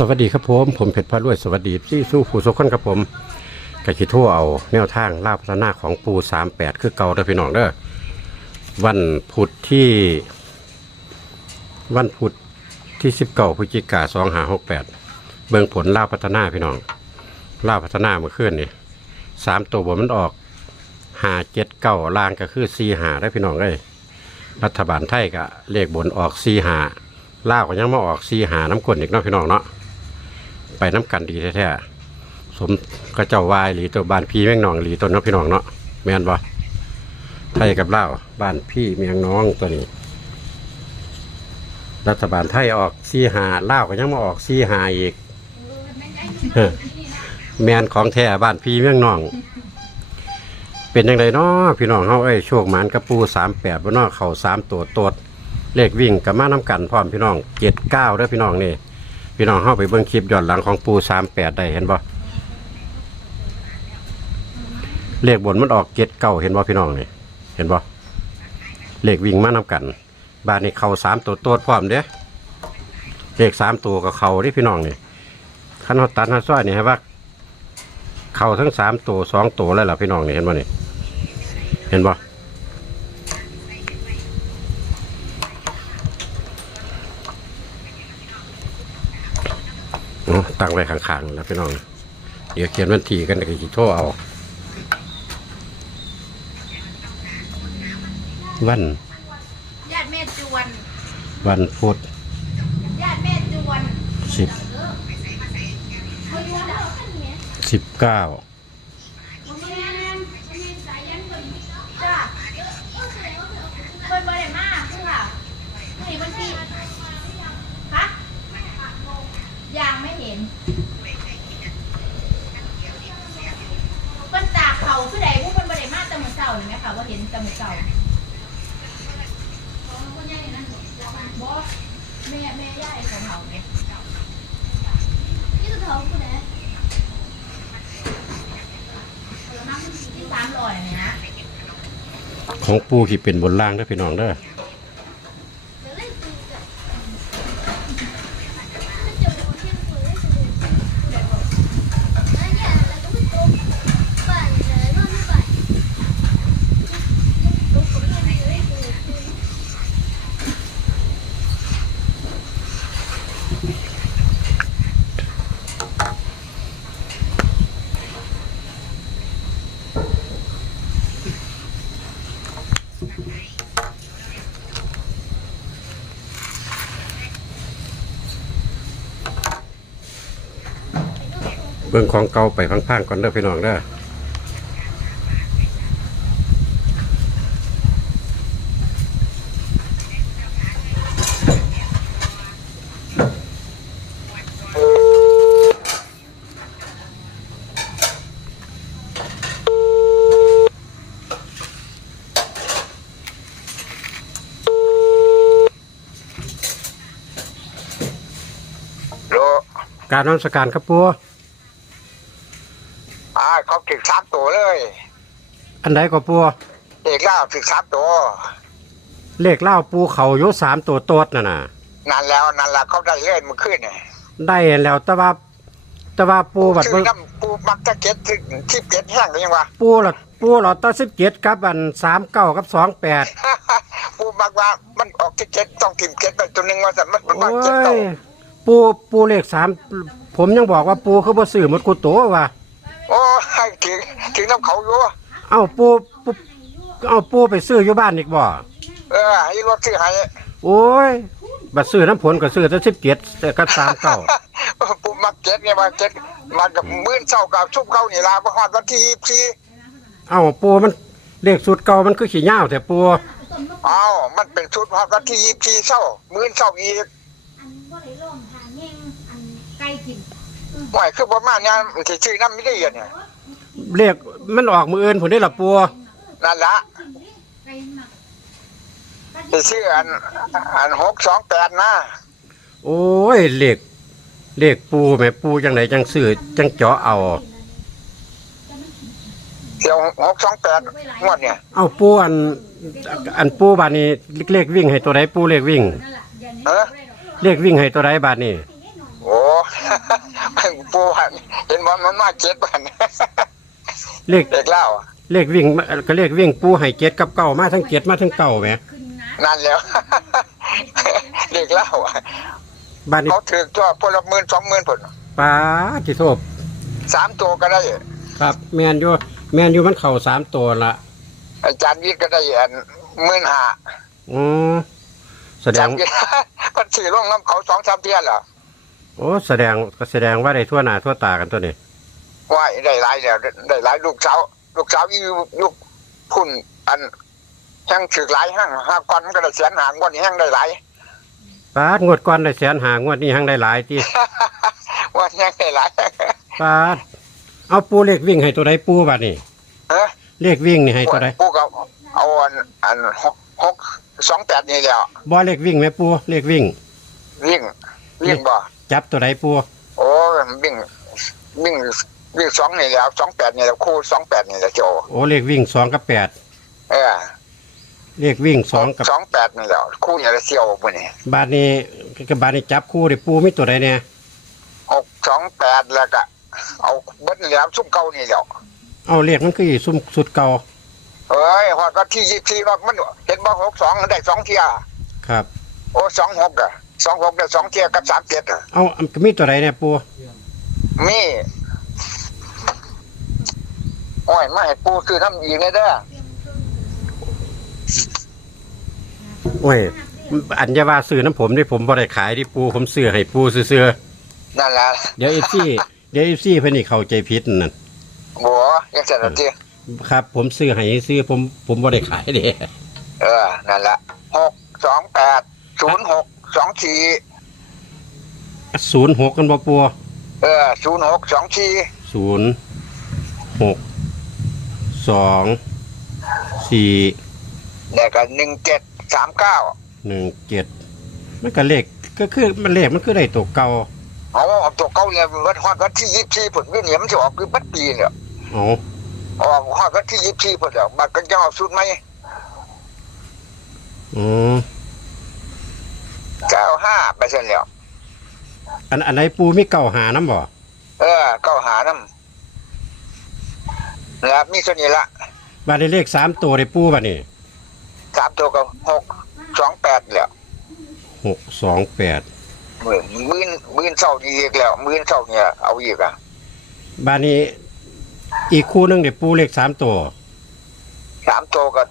สวัสดีครับผมผมเพชรพระรวยสวัสดีที่สู้ผู้สุขคนครับผมกะคิทั่วเอาแนวทางล่าพัฒนาของปูสามแปดคือเก่าเด้อพี่น้องเด้อวันพุธที่ วันพุธที่สิบเก้าพฤศจิกาสองหาหกแปดเบิ่งผลล่าพัฒนาพี่น้องล่าพัฒนาเมื่อคืนนี่สามตัวบนมันออกหาเจ็ดเก้าล่างก็คือสี่หาได้พี่น้องเอ้ยรัฐบาลไทยก็เลขบนออกสี่หาล่าก็ยังมาออกสี่หาน้ำกลนอีกเนาะพี่น้องเนาะ ไปน้ำกันดีแท้ๆสมกระเจ้าวายหรือตัวบ้านพี่แม่งนองหรือตัวน้องพี่น้องเนาะแม่นบ่ไทยกับเล่าบ้านพี่เมียงน้องตัวนี้ รัฐบาลไทยออกซีหาเล่าก็ยังมาออกซีหาอีกแมนของแท้บ้านพี่เมียงน้อง เป็นยังไงเนาะพี่น้องเฮาเอ้ยโชคหมานกระปูสามแปดบนนอกเข่าสามตัวตดเลขวิ่งกับมาน้ำกันพร้อมพี่น้องเจ็ดเก้าเด้อพี่น้องนี่ พี่น้องเข้าไปเบิ่งคลิปย้อนหลังของปูสามแปดได้เห็นบ่เลขบนมันออกเจ็ดเก้าเห็นบ่พี่น้องนี่เห็นบ่เลขวิ่งมานำกันบ้านนี้เขาสามตัวโตดพร้อมเด้เลขสามตัวกับเขาที่พี่น้องนี่ขันเขาตัดเขาซ้อยนี่ให้ว่าเขาทั้งสามตัวสองตัวแล้วล่ะพี่น้องนี่เห็นบ่นี่เห็นบ่ ตั้งไว้ข้างๆแล้วพี่น้อง เดี๋ยวเขียนวันที่กันก็สิโทรเอา วัน ญาติแม่จวนวันพุธญาติแม่จวนสิบ เขาอยู่แล้วกันเนี่ยสิบเก้า แม่มีสายยันคนจ้าเพิ่นบ่ได้มาคือค่ะไม่เห็นวันที่ฮะยังไม่ เห็นเพิ่นตากเขาคือใดพวกเพิ่นบ่ได้มาแต่มื้อเช้านี่แหมค่ะว่าเห็นแต่มื้อเช้าบ่แม่แม่ยายของเขาเนี่ยนี่คือท้องกูนะที่ามร้อยเนี่ยนะของปูที่เป็นบนล่างเด้อพี่น้องเด้อ เดี๋ยวเล่นกูกับมันจะบอกเที่ยงคืนได้สิแล้วเนี่ยแล้วก็ไม่ตรงปั่นเลยว่าไม่ปั่นตรงผมยังไม่ได้กู เบิ่งของเก่าไปพังๆก่อนเด้อพี่น้องเด้อโลการนมัสการครับปู อ่าเขาถึกสามตัวเลยอันใดก็ปูเอกล่าถึกสามตัวเลขเล่าปูเขาโยสามตัวโตดน่ะน่ะนั่นแล้วนั่นแหละเขาได้เล่นมันขึ้นเนี่ยได้แล้วแต่ว่าแต่ว่าปูบัดชื่บ่อน้ำปูมักจะเก็ตที่ที่เก็ตแห้งหรือยังวะ ปูละปูเราตั้งสิบเจ็ดกับอันสามเก้ากับสองแปดปูมักว่ามันออกที่เก็ตต้องทิมเก็ตไปตัวหนึงว่าแต่มันมันโอ้ว่าเก็ตเก่ายปูปูเลขสามผมยังบอกว่าปูคือบ่ซื้อหมดกูโตว่ะโอ้ ยถึงถึงน้ำเขาอยู่เอาปูปูเอาปูไปซื้ออยู่บ้านอีกบ่ เออให้รถซื้อให้โอ้ย บัตรซื้อน้ำผลก็ซื้อแต่สิบเจ็ดแต่ก็สามเก้าปูมักเก็ตเนี่ยมาเก็ตมากับมื่นเช้ากับชุบเขานี่ลาประหอดวันที่ยี่สี่เอ้าปูมันเลขสูตรเก่ามันคือขี้เหย้าแต่ปูเอ้ามันเป็นชุดพอดวันที่ยี่สี่เช้ามื่นเช้าอีกอันบ่ได้ล่มหาแง่งอันไก่กินหวยคือประมาณนี้ที่ชื่อน้ำไม่ได้เอียดเนี่ย เลขมันออกมืออื่นผมได้ละปูนั่นละไก่หมักจะชื่ออัน อันหกสองแปดนะโอ้ยเลขเลขปูแม่ปูจังไหนจังซื้อจังเจาะเอาเที่ยวหกสองแปดงวดเนี่ยเอาปูอัน อันปูบานนี้เลขวิ่งให้ตัวใดปูเลขวิ่งนั่นแหละอย่าเน้นเออเลขวิ่งให้ตัวใดบาทนี้โอ้ปูว่าเห็นว่ามันมาเจ็ดวัน เลขเด็กเล่าเลขวิ่งก็เลขวิ่งปูให้เจ็ดกับเก้ามาทั้งเจ็ดมาทั้งเก้าแหมขึ้นนะนั่นแล้ว เด็กเล่าอะบ้านนี้เขาถือตัวพลหมื่นสองหมื่นผลป้าจิโทบสามตัวก็ได้ ครับ แมนอยู่แมนอยู่มันเข่าสามตัวละอาจารย์วิทย์ก็ได้อันหมื่นห้าอ๋อแสดจางรย์วิทย์มันถือล่วงน้ำเขาสองสามเทียนเหรอโอ้แสดงก็แสดงว่าได้ทั่วหน้าทั่วตากันตัวนี้ ว่าได้หลายแล้วได้หลายลูกสาวลูกสาวอีลูกคุณอันแห้งถือหลายห้างห้าก้อนมันก็ได้แสนหางวันนี้แห้งได้หลายป้าดงวดก่อนได้แสนหางวดนี้หังได้หลายที่วันแห้งได้หลายป้าดเอาปูเลขวิ่งให้ตัวใดปูบัดนี้เออเลขวิ่งนี่ให้ตัวใดปูกับเอาอันอันหกหกสองแปดนี่แล้วบ่เลขวิ่งไหมปูเลขวิ่ง วิ่งวิ่งบ่จับตัวใดปูโอ้วิ่งวิ่ง วิ่งสองนี่แล้วสองแปดนี่แล้วคู่สองแปดนี่แหละโจโอ้เลขวิ่งสองกับแปดเออเลขวิ่งสองกับสองแปดนี่แล้วคู่นี่แหละเซียวปุ่นนี่บาทนี้กับบาทนี้จับคู่ดิปูมีตัวใดเนี่ยหกสองแปดแล้วก็เอาเบิ้ลแล้วซุ้มเก่านี่แล้วเอาเลขมันคือซุ่มสุดเก่าเอ้ยหอดว่าที่ยี่สี่ว่ามันเห็นบ่หกสองได้สองเทียครับ โอ้สองหกอะสองหกได้สองเทียกับสามเจ็ดอะเอามีตัวใดเนี่ยปูมี โอ้ยไม่ให้ปูคือน้ำอีกเลยเด้อโอ้ย อัญญาว่าซื้อน้ำผมนี่ผมบ่ได้ขายที่ปูผมซื้อให้ปูซื้อนั่นแหละๆเดี๋ยวเอฟซีเดี๋ยวเอฟซีเพิ่นนี่เข้าใจผิดนั่นบัวยังเสร็จแล้วทีครับ ผมซื้อให้ซื้อผมผมบ่ได้ขายเด้เออ นั่นแหละหกสองแปดศูนย์หกสองสี่ศูนย์หกกันบ่ปูเออศูนย์หกสองสี่ศูนย์หก สองสี่เนี่ยก็หนึ่งเจ็ดสามเก้าหนึ่งเจ็ดมันก็เลขก็คือมันเลขมันคือได้ตัวเก่าเอาเอาตัวเก้าเนี่ยวันฮอดวันที่ยี่สิบสี่ผลวิเนี่ยมันจะออกคือบัดปีเนี่ยเอาออกฮอดวันที่ยี่สิบสี่ผลเดียวบัดก็จะเอาสุดไหมอืมเก้าห้าไปเสร็จแล้วอันอันไหนปูมีเก่าหาน้ำบ่เออเก้าหาน้ำ แล้วมีส่วนนี้ละบาได้เลขสามตัวได้ปูบ่นี่สามตัวก็หกสองแปดแล้วหกสองแปดมื่นมื่นมื่นเศร้านี่อีกแล้วมื่นเศร้าเนี่ยเอาอีกอะบานี้อีกคู่หนึงได้ปูเลขสามตัวสามตัวก็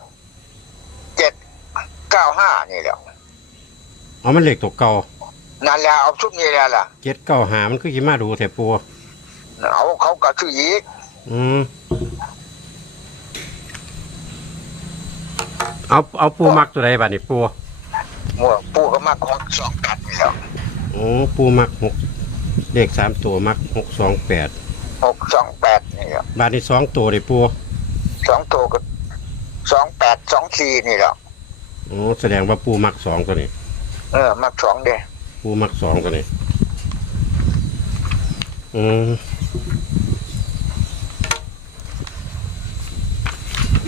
เจ็ดเก้าห้านี่แหล้วเอามันเลขตัวเก่านั่นแหละเอาชุดนี้แหละล่ะเจ็ดเก้าหามันคือกี่มาดูแต่ปูเอาเขาก็คืออีก อืม เอาเอาปูมักตัวใดบานี้ปูหมวกปูก็มากหกสองแปดนี่แหล้วโอ้ปูมักหกเลขสามตัวมักหกสองแปดหกสองแปดนี่แหล้วบานี้สองตัวได้ปูสองตัวก็สองแปดสองสี่นี่แหล้วโอ้แสดงว่าปูมักสองตัวนี้เออมากสองเด้ปูมักสองตัวนี้อืม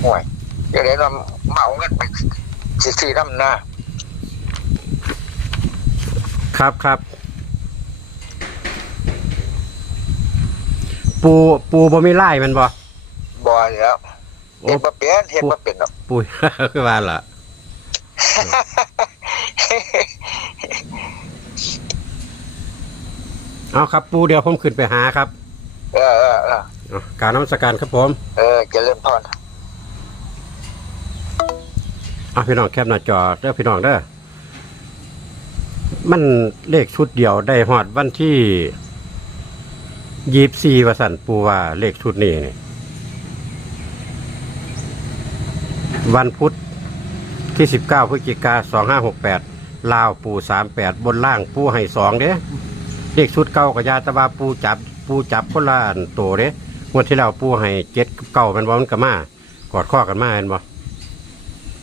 ห่วยเดี๋ยวเดี๋ยวเราเมาเงินไปสี่สี่น้ำหน้าครับครับ ปูปูบ่มีไล่มันบ่บ่อยแล้วโอ้เห็นมาเป็นเห็นมาเป็นหรอกปูคือว่าล่ะเอาครับ ปูเดี๋ยวผมขึ้นไปหาครับ เออเออเออเอาการนมัสการครับผม เออเจะเริ่มพรเอาพี่น้องแคปหน้าจอเด้อพี่น้องเด้อมันเลขชุดเดียวได้ฮอดวันที่ยีบซีวสันปูว่าเลขชุดนี้นี่วันพุธที่สิบเก้าพฤศจิกาสองห้าหกแปดลาวปูสามแปดบนล่างปูให้สองเด้เลขชุดเก้ากับยาตะวาปูจับปูจับคนละอันโตเด้งวดที่แล้วปูให้เจ็ดเก้ามันบ่มันก็มากอดข้อกันมาแมันบ่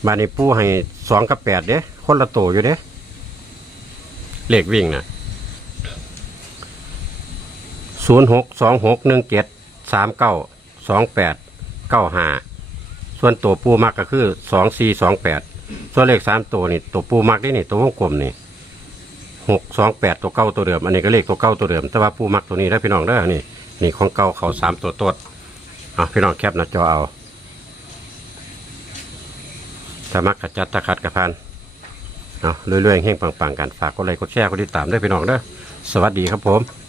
บานนี้ปูให้สองกับแปดเด้คนละโตอยู่เด้เลขวิ่งนะศูนย์หกสองหกหนึ่งเจ็ดสามเก้าสองแปดเก้าห้าส่วนตัวปูมักก็คือสองสี่สองแปดส่วนเลขสามตัวนี่ตัวปูมักนี่นี่ตัววงกลมนี่หกสองแปดตัวเก้าตัวเดิมอันนี้ก็เลขตัวเก้าตัวเดิมแต่ว่าผู้มักตัวนี้ได้พี่น้องเด้นี่นี่ของเก่าเขาสามตัวตดอะพี่น้องแคปหน้าจอเอา ถ้ามักกระจัดตะขัดกระพันเนาะเรื่อยๆแห้งปังๆกันฝากกดไลค์กดแชร์กดติดตามด้วยพี่น้องเด้อสวัสดีครับผม